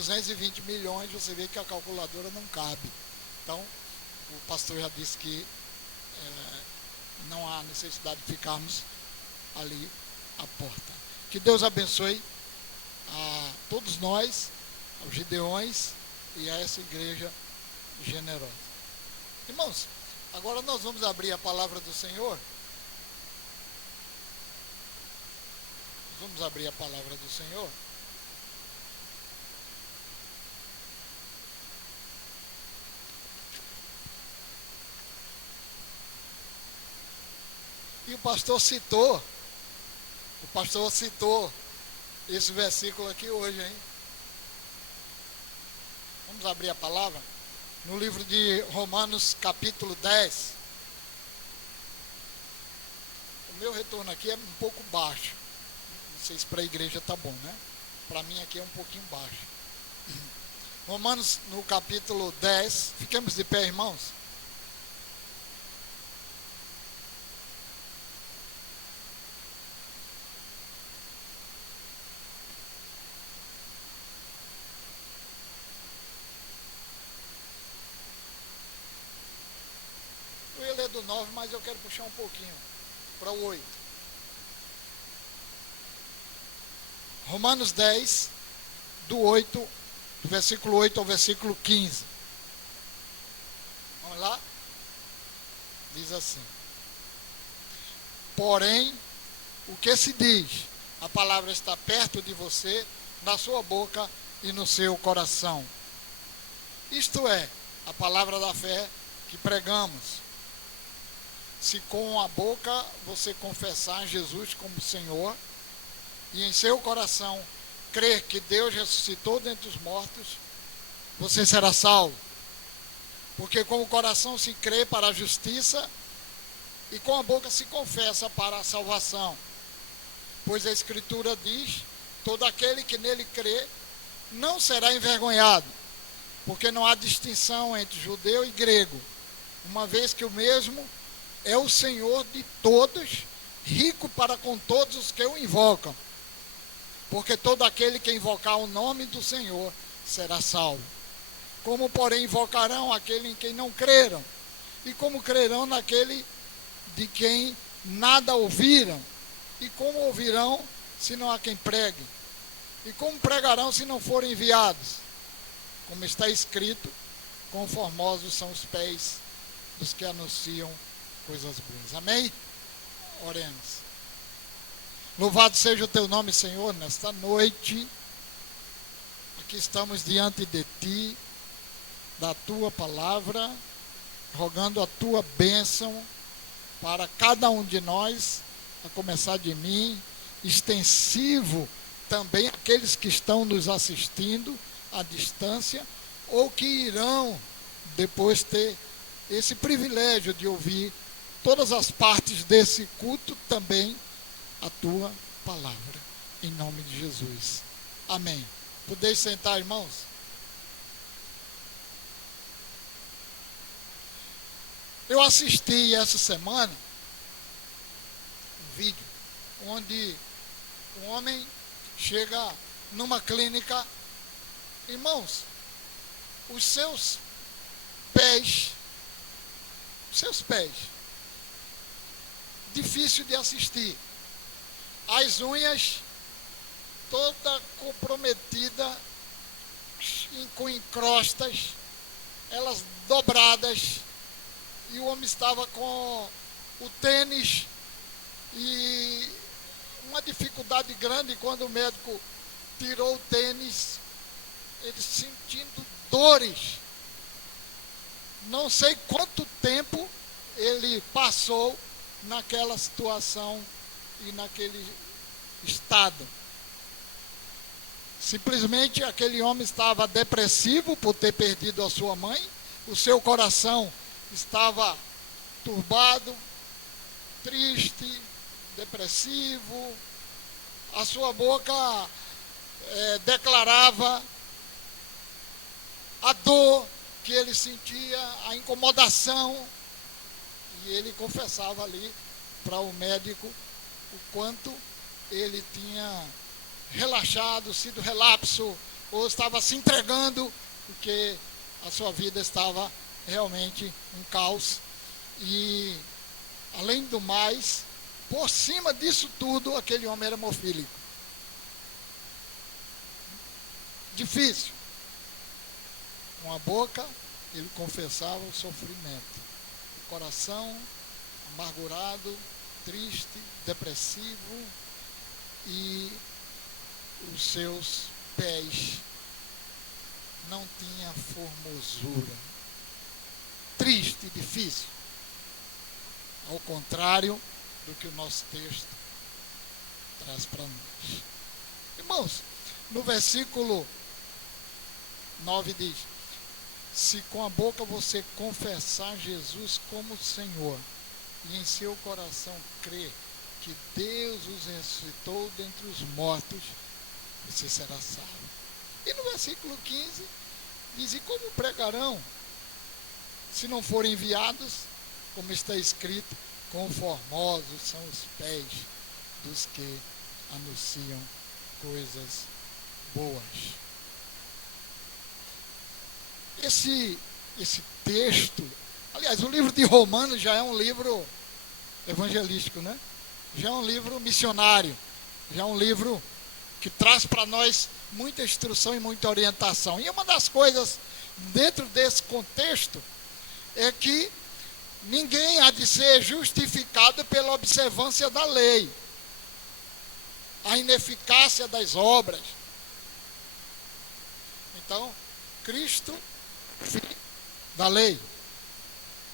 220 milhões, você vê que a calculadora não cabe. Então, o pastor já disse que não há necessidade de ficarmos ali à porta. Que Deus abençoe a todos nós, aos Gideões e a essa igreja generosa. Irmãos, agora nós vamos abrir a palavra do Senhor. Vamos abrir a palavra do Senhor. E o pastor citou esse versículo aqui hoje, hein? Vamos abrir a palavra no livro de Romanos, capítulo 10. O meu retorno aqui é um pouco baixo. Não sei se para a igreja está bom, né? Para mim aqui é um pouquinho baixo. Romanos, no capítulo 10. Fiquemos de pé, irmãos. Eu ia ler do 9, mas eu quero puxar um pouquinho para o 8. Romanos 10, do versículo 8 ao versículo 15. Vamos lá? Diz assim: porém, o que se diz? A palavra está perto de você, na sua boca e no seu coração. Isto é, a palavra da fé que pregamos. Se com a boca você confessar Jesus como Senhor, e em seu coração crer que Deus ressuscitou dentre os mortos, você será salvo. Porque com o coração se crê para a justiça, e com a boca se confessa para a salvação. Pois a Escritura diz: todo aquele que nele crê não será envergonhado, porque não há distinção entre judeu e grego, uma vez que o mesmo é o Senhor de todos, rico para com todos os que o invocam. Porque todo aquele que invocar o nome do Senhor será salvo. Como, porém, invocarão aquele em quem não creram? E como crerão naquele de quem nada ouviram? E como ouvirão se não há quem pregue? E como pregarão se não forem enviados? Como está escrito: quão formosos são os pés dos que anunciam coisas boas. Amém? Oremos. Louvado seja o teu nome, Senhor, nesta noite. Aqui estamos diante de ti, da tua palavra, rogando a tua bênção para cada um de nós, a começar de mim, extensivo também aqueles que estão nos assistindo à distância, ou que irão depois ter esse privilégio de ouvir todas as partes desse culto também, a tua palavra, em nome de Jesus. Amém. Podeis sentar, irmãos? Eu assisti essa semana um vídeo onde um homem chega numa clínica. Irmãos, os seus pés, difícil de assistir. As unhas toda comprometida, com encrostas, elas dobradas, e o homem estava com o tênis e uma dificuldade grande. Quando o médico tirou o tênis, ele sentindo dores. Não sei quanto tempo ele passou naquela situação e naquele estado. Simplesmente aquele homem estava depressivo por ter perdido a sua mãe, o seu coração estava turbado, triste, depressivo, a sua boca declarava a dor que ele sentia, a incomodação, e ele confessava ali para o médico o quanto ele tinha relaxado, sido relapso ou estava se entregando, porque a sua vida estava realmente um caos. E, além do mais, por cima disso tudo, aquele homem era hemofílico. Difícil. Com a boca, ele confessava o sofrimento. O coração amargurado, triste, depressivo, e os seus pés não tinham formosura. Triste, difícil. Ao contrário do que o nosso texto traz para nós. Irmãos, no versículo 9 diz: se com a boca você confessar Jesus como Senhor, e em seu coração crer que Deus os ressuscitou dentre os mortos, você será salvo. E no versículo 15 diz: e como pregarão, se não forem enviados? Como está escrito: quão formosos são os pés dos que anunciam coisas boas. Esse texto, aliás, o livro de Romanos já é um livro evangelístico, né? Já é um livro missionário, já é um livro que traz para nós muita instrução e muita orientação. E uma das coisas dentro desse contexto é que ninguém há de ser justificado pela observância da lei, a ineficácia das obras. Então, Cristo, fim da lei,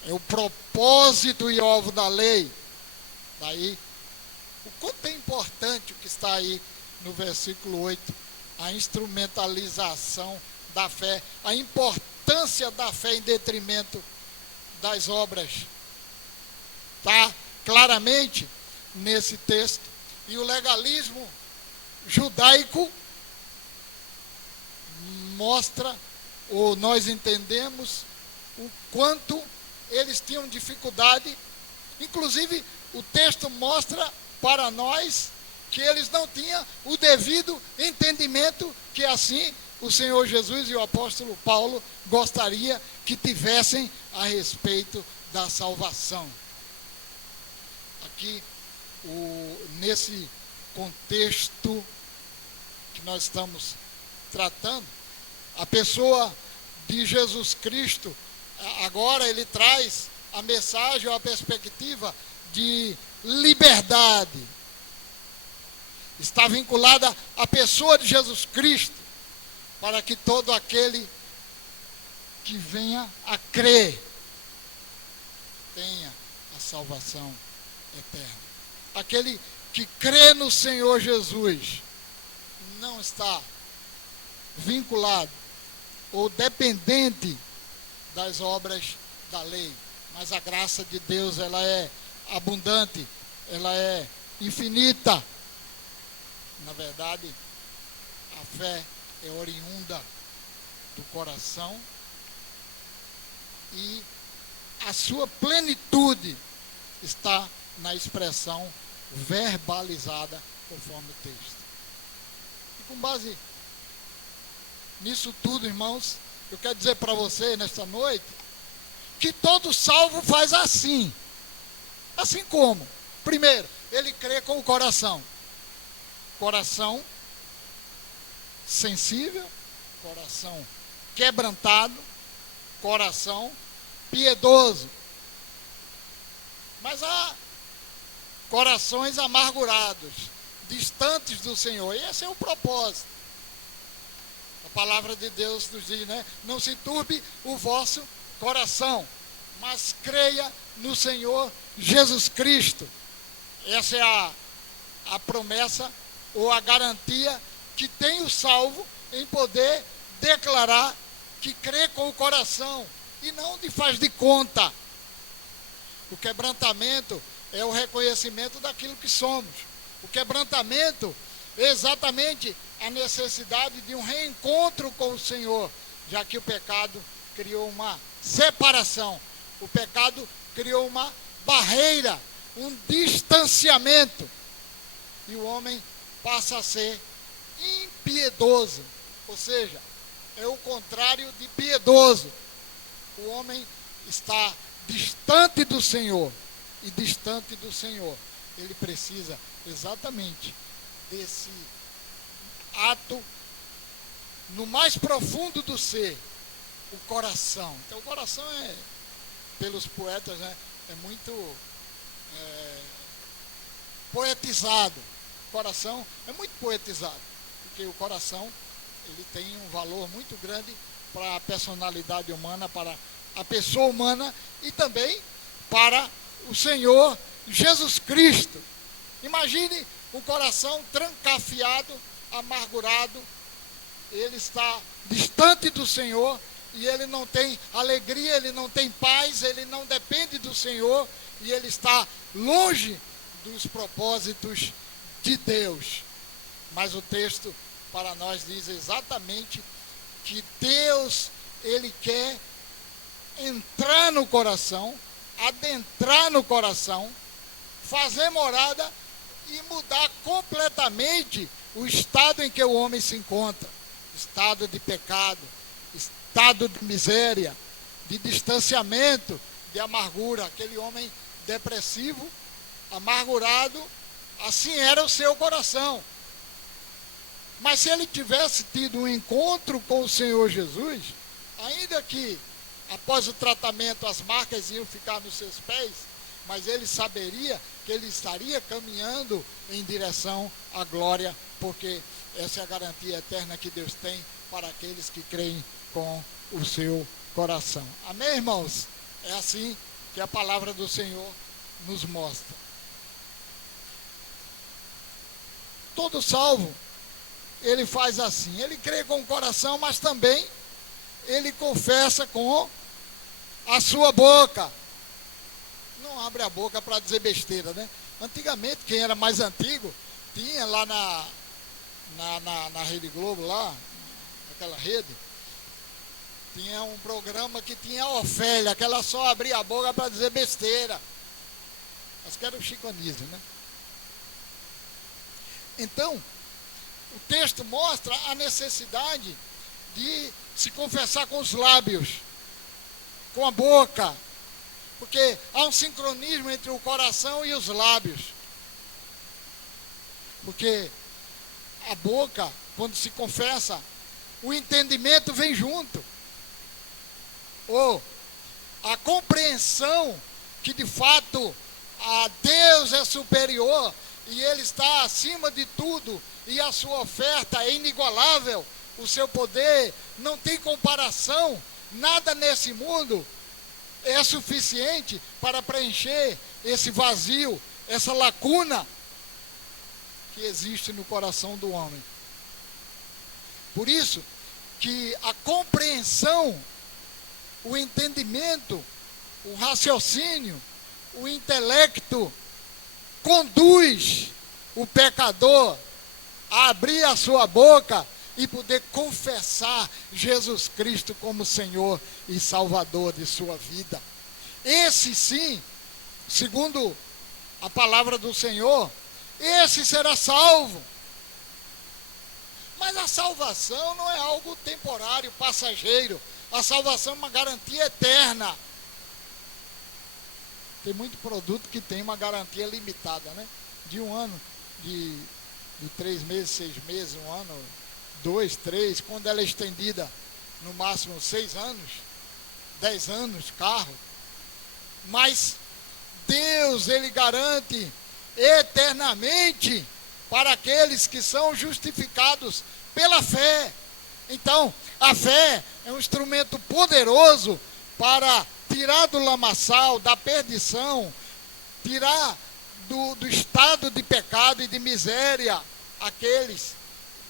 é o propósito e alvo da lei. Daí, o quanto é importante o que está aí no versículo 8, a instrumentalização da fé, a importância da fé em detrimento das obras. Está claramente nesse texto. E o legalismo judaico mostra, ou nós entendemos, o quanto eles tinham dificuldade. Inclusive, o texto mostra para nós que eles não tinham o devido entendimento que assim o Senhor Jesus e o apóstolo Paulo gostaria que tivessem a respeito da salvação. Aqui, nesse contexto que nós estamos tratando, a pessoa de Jesus Cristo, agora ele traz a mensagem ou a perspectiva de liberdade. Está vinculada à pessoa de Jesus Cristo, para que todo aquele que venha a crer tenha a salvação eterna. Aquele que crê no Senhor Jesus não está vinculado ou dependente das obras da lei, mas a graça de Deus, ela é abundante, ela é infinita. Na verdade, a fé é oriunda do coração e a sua plenitude está na expressão verbalizada conforme o texto. E com base nisso tudo, irmãos, eu quero dizer para você nesta noite que todo salvo faz assim. Assim como, primeiro, ele crê com o coração. Coração sensível, coração quebrantado, coração piedoso. Mas há corações amargurados, distantes do Senhor. E esse é o propósito. A palavra de Deus nos diz, né? Não se turbe o vosso coração, mas creia no Senhor Jesus Cristo. Essa é a promessa ou a garantia que tem o salvo em poder declarar que crê com o coração e não de faz de conta. O quebrantamento é o reconhecimento daquilo que somos. O quebrantamento é exatamente a necessidade de um reencontro com o Senhor, já que o pecado criou uma separação. O pecado criou uma barreira, um distanciamento. E o homem passa a ser impiedoso, Ou seja, é o contrário de piedoso. O homem está distante do Senhor. E distante do Senhor, ele precisa exatamente desse ato no mais profundo do ser, o coração. Então o coração pelos poetas, né, é muito poetizado. O coração é muito poetizado, porque o coração ele tem um valor muito grande para a personalidade humana, para a pessoa humana e também para o Senhor Jesus Cristo. Imagine um coração trancafiado, amargurado, ele está distante do Senhor e ele não tem alegria, ele não tem paz, ele não depende do Senhor e ele está longe dos propósitos de Deus. Mas o texto para nós diz exatamente que Deus, ele quer entrar no coração, adentrar no coração, fazer morada e mudar completamente o estado em que o homem se encontra. Estado de pecado, estado de miséria, de distanciamento, de amargura. Aquele homem depressivo, amargurado, assim era o seu coração. Mas se ele tivesse tido um encontro com o Senhor Jesus, ainda que após o tratamento as marcas iam ficar nos seus pés, mas ele saberia que ele estaria caminhando em direção à glória, porque essa é a garantia eterna que Deus tem para aqueles que creem com o seu coração. Amém, irmãos? É assim que a palavra do Senhor nos mostra. Todo salvo, ele faz assim, ele crê com o coração, mas também ele confessa com a sua boca. Não abre a boca para dizer besteira, né? Antigamente, quem era mais antigo, tinha lá na Rede Globo, lá, naquela rede, tinha um programa que tinha a Ofélia, que ela só abria a boca para dizer besteira. Acho que era o Chico Anísio, né? Então, o texto mostra a necessidade de se confessar com os lábios, com a boca, porque há um sincronismo entre o coração e os lábios. Porque a boca, quando se confessa, o entendimento vem junto. Ou a compreensão que de fato a Deus é superior e Ele está acima de tudo e a sua oferta é inigualável, o seu poder não tem comparação, nada nesse mundo é suficiente para preencher esse vazio, essa lacuna que existe no coração do homem. Por isso que a compreensão, o entendimento, o raciocínio, o intelecto conduz o pecador a abrir a sua boca e poder confessar Jesus Cristo como Senhor e Salvador de sua vida. Esse sim, segundo a palavra do Senhor, esse será salvo. Mas a salvação não é algo temporário, passageiro. A salvação é uma garantia eterna. Tem muito produto que tem uma garantia limitada, né? De um ano, de 3 meses, 6 meses, 1 ano, 2, 3, quando ela é estendida no máximo 6 anos, 10 anos, carro. Mas Deus, Ele garante eternamente para aqueles que são justificados pela fé. Então, a fé é um instrumento poderoso para tirar do lamaçal, da perdição, tirar do estado de pecado e de miséria aqueles,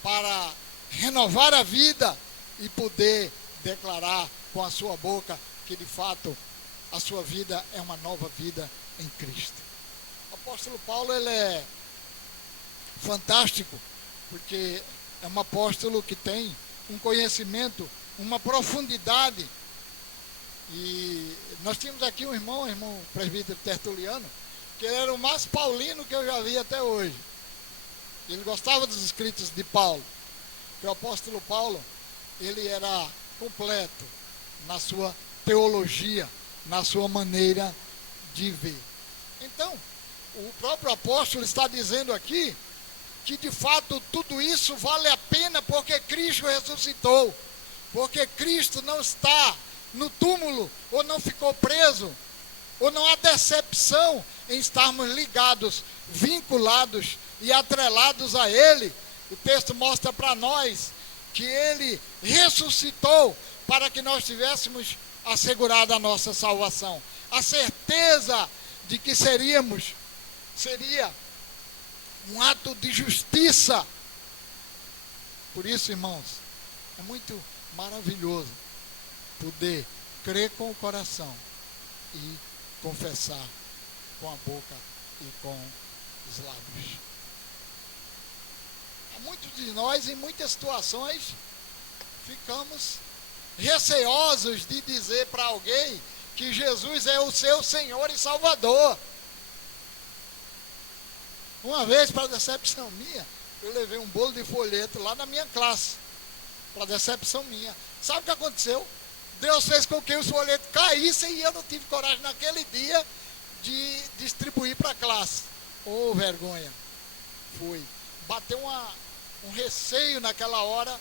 para renovar a vida e poder declarar com a sua boca que de fato a sua vida é uma nova vida em Cristo. O apóstolo Paulo, ele é fantástico, porque é um apóstolo que tem um conhecimento, uma profundidade. E nós tínhamos aqui um irmão presbítero Tertuliano, que ele era o mais paulino que eu já vi até hoje. Ele gostava dos escritos de Paulo. que o apóstolo Paulo, ele era completo na sua teologia, na sua maneira de ver. Então, o próprio apóstolo está dizendo aqui que de fato tudo isso vale a pena porque Cristo ressuscitou, porque Cristo não está no túmulo, ou não ficou preso, ou não há decepção em estarmos ligados, vinculados e atrelados a Ele. O texto mostra para nós que Ele ressuscitou para que nós tivéssemos assegurado a nossa salvação. A certeza de que seria um ato de justiça. Por isso, irmãos, é muito maravilhoso poder crer com o coração e confessar com a boca e com os lábios. Há muitos de nós, em muitas situações, ficamos receosos de dizer para alguém que Jesus é o seu Senhor e Salvador. Uma vez, para decepção minha, eu levei um bolo de folheto lá na minha classe, para decepção minha. Sabe o que aconteceu? Deus fez com que os folhetos caíssem e eu não tive coragem naquele dia de distribuir para a classe. Oh, vergonha. Foi. Bateu um receio naquela hora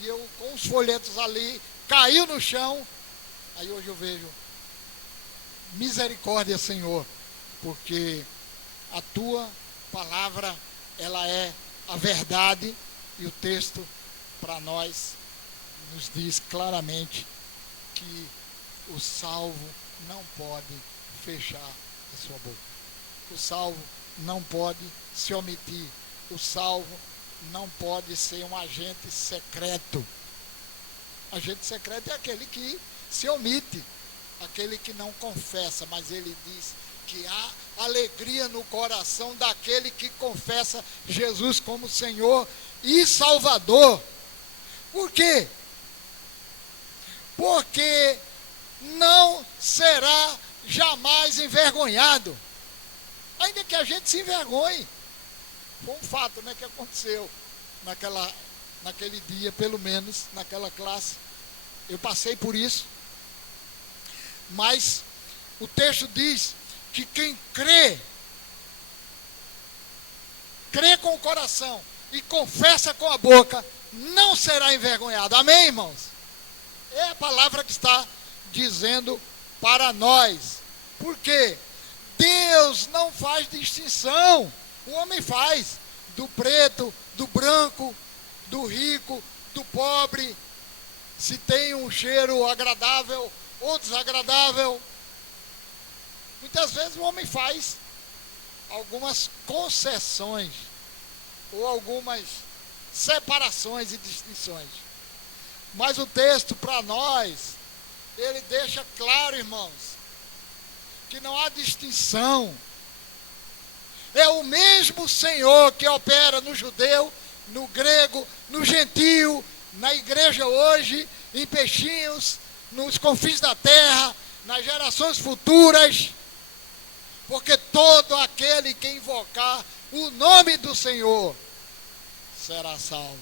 e eu, com os folhetos ali, caiu no chão. Aí hoje eu vejo, misericórdia, Senhor, porque a tua palavra, ela é a verdade, e o texto para nós nos diz claramente que o salvo não pode fechar a sua boca. O salvo não pode se omitir. O salvo não pode ser um agente secreto. Agente secreto é aquele que se omite, aquele que não confessa, mas ele diz que há alegria no coração daquele que confessa Jesus como Senhor e Salvador. Por quê? Porque não será jamais envergonhado. Ainda que a gente se envergonhe. Foi um fato, né, que aconteceu naquele dia, pelo menos, naquela classe. Eu passei por isso. Mas o texto diz que quem crê com o coração e confessa com a boca, não será envergonhado. Amém, irmãos? É a palavra que está dizendo para nós. Por quê? Deus não faz distinção. O homem faz. Do preto, do branco, do rico, do pobre. Se tem um cheiro agradável ou desagradável. Muitas vezes o homem faz algumas concessões ou algumas separações e distinções. Mas o texto para nós, ele deixa claro, irmãos, que não há distinção. É o mesmo Senhor que opera no judeu, no grego, no gentio, na igreja hoje, em Peixinhos, nos confins da terra, nas gerações futuras. Porque todo aquele que invocar o nome do Senhor será salvo.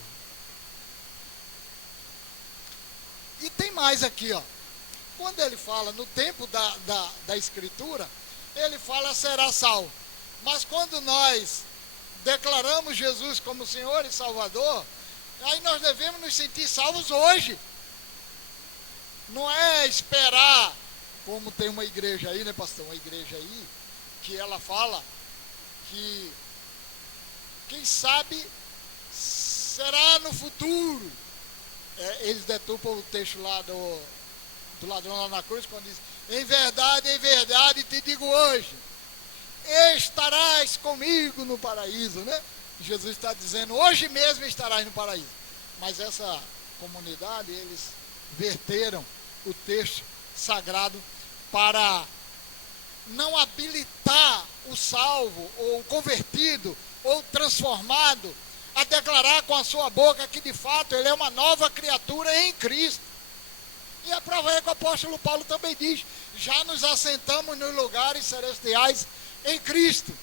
E tem mais aqui, ó. Quando ele fala no tempo da Escritura, ele fala será salvo. Mas quando nós declaramos Jesus como Senhor e Salvador, aí nós devemos nos sentir salvos hoje. Não é esperar, como tem uma igreja aí, né, pastor? Uma igreja aí, que ela fala que, quem sabe, será no futuro. Eles detupam o texto lá do ladrão lá na cruz, quando diz, em verdade te digo hoje, estarás comigo no paraíso, né? Jesus está dizendo, hoje mesmo estarás no paraíso. Mas essa comunidade, eles verteram o texto sagrado para não habilitar o salvo, ou o convertido, ou transformado, a declarar com a sua boca que de fato ele é uma nova criatura em Cristo. E a prova é que o apóstolo Paulo também diz, já nos assentamos nos lugares celestiais em Cristo.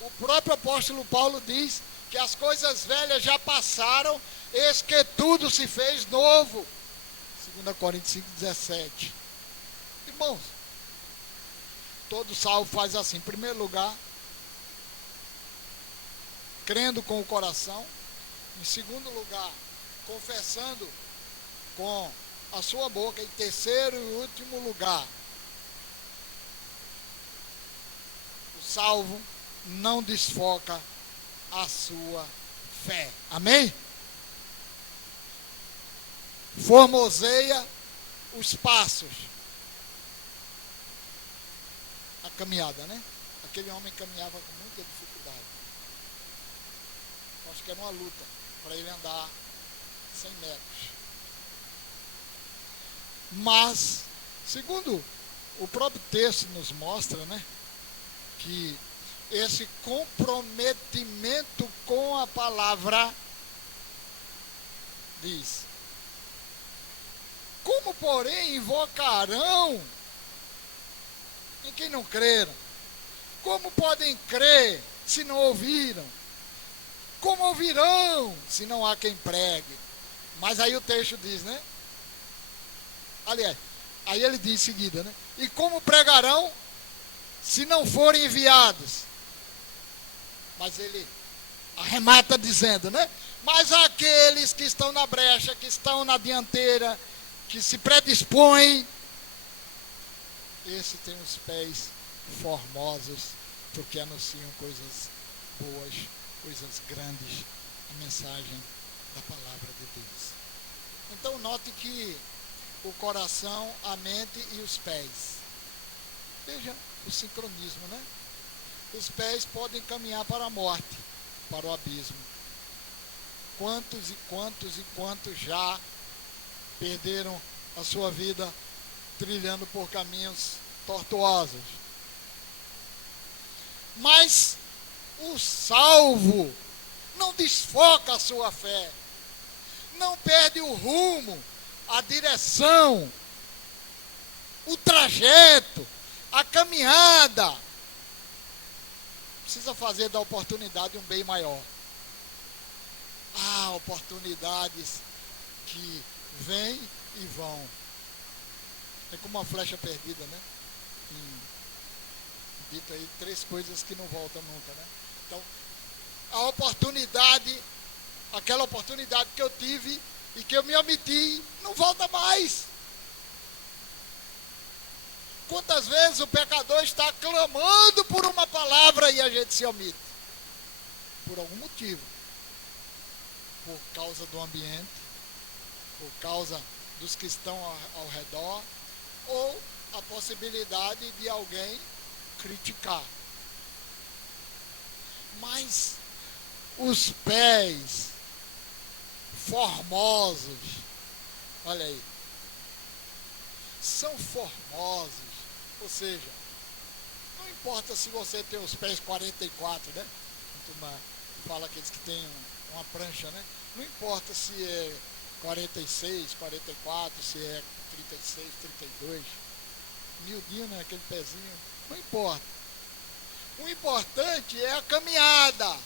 O próprio apóstolo Paulo diz que as coisas velhas já passaram Eis que tudo se fez novo. 2 Coríntios 5,17. Irmãos, todo salvo faz assim. Em primeiro lugar, crendo com o coração. Em segundo lugar, confessando com a sua boca. Em terceiro e último lugar, o salvo não desfoca a sua fé. Amém? Formoseia os passos. A caminhada, né? Aquele homem caminhava com muita dificuldade. Acho que era uma luta para ele andar 100 metros. Mas, segundo o próprio texto nos mostra, né? Que esse comprometimento com a palavra diz: como, porém, invocarão em quem não creram? Como podem crer se não ouviram? Como ouvirão se não há quem pregue? Mas aí o texto diz, né? Aliás, aí ele diz em seguida, né? E como pregarão se não forem enviados? Mas ele arremata dizendo, né? Mas aqueles que estão na brecha, que estão na dianteira, que se predispõem, esse tem os pés formosos, porque anunciam coisas boas, coisas grandes, a mensagem da palavra de Deus. Então note que o coração, a mente e os pés. Veja o sincronismo, né? Os pés podem caminhar para a morte, para o abismo. Quantos e quantos já perderam a sua vida trilhando por caminhos tortuosos. Mas o salvo não desfoca a sua fé, não perde o rumo, a direção, o trajeto, a caminhada. Precisa fazer da oportunidade um bem maior. Há oportunidades que vêm e vão. É como uma flecha perdida, né? Dito aí 3 coisas que não voltam nunca, né? Então, a oportunidade, aquela oportunidade que eu tive e que eu me omiti, não volta mais. Quantas vezes o pecador está clamando por uma palavra e a gente se omite? Por algum motivo. Por causa do ambiente, por causa dos que estão ao redor, ou a possibilidade de alguém criticar. Mas os pés formosos, olha aí, são formosos, ou seja, não importa se você tem os pés 44, né? Fala aqueles que tem uma prancha, né? Não importa se é 46, 44, se é 36, 32, miudinho, né? Aquele pezinho, não importa. O importante é a caminhada.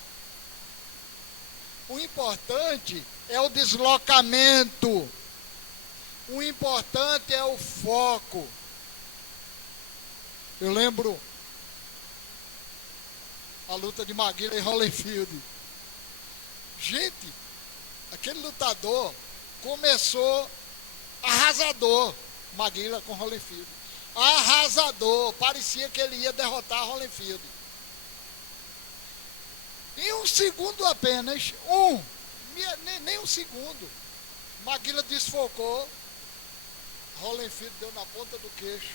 O importante é o deslocamento. O importante é o foco. Eu lembro a luta de Maguila e Holyfield. Gente, aquele lutador começou arrasador, Maguila com Holyfield. Arrasador, parecia que ele ia derrotar Holyfield. Em um segundo apenas, nem um segundo, Maguila desfocou, Holyfield deu na ponta do queixo,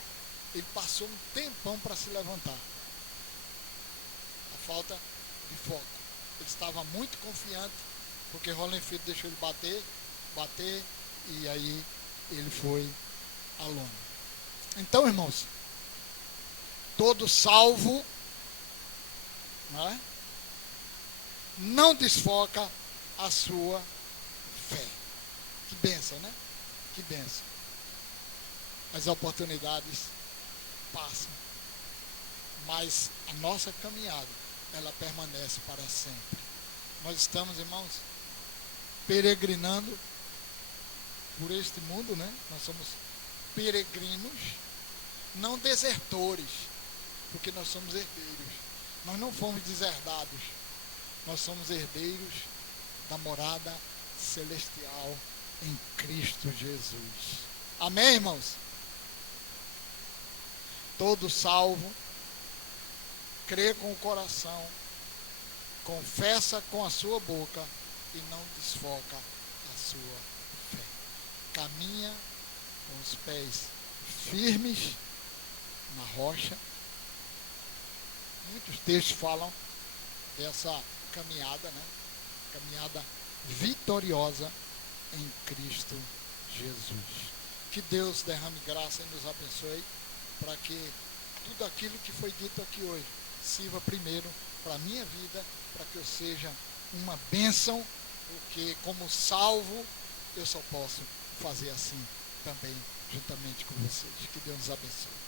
ele passou um tempão para se levantar. A falta de foco. Ele estava muito confiante, porque Holyfield deixou ele bater, e aí ele foi à lona. Então, irmãos, todo salvo, não desfoca a sua fé. Que bênção, né? Que bênção. As oportunidades passam, mas a nossa caminhada, ela permanece para sempre. Nós estamos, irmãos, peregrinando por este mundo, né? Nós somos peregrinos, não desertores, porque nós somos herdeiros. Nós não fomos deserdados, nós somos herdeiros da morada celestial em Cristo Jesus. Amém, irmãos? Todo salvo crê com o coração, confessa com a sua boca e não desfoca a sua fé. Caminha com os pés firmes na rocha. Muitos textos falam dessa caminhada, né? Caminhada vitoriosa em Cristo Jesus. Que Deus derrame graça e nos abençoe para que tudo aquilo que foi dito aqui hoje sirva primeiro para a minha vida, para que eu seja uma bênção, porque como salvo eu só posso fazer assim também juntamente com vocês. Que Deus nos abençoe.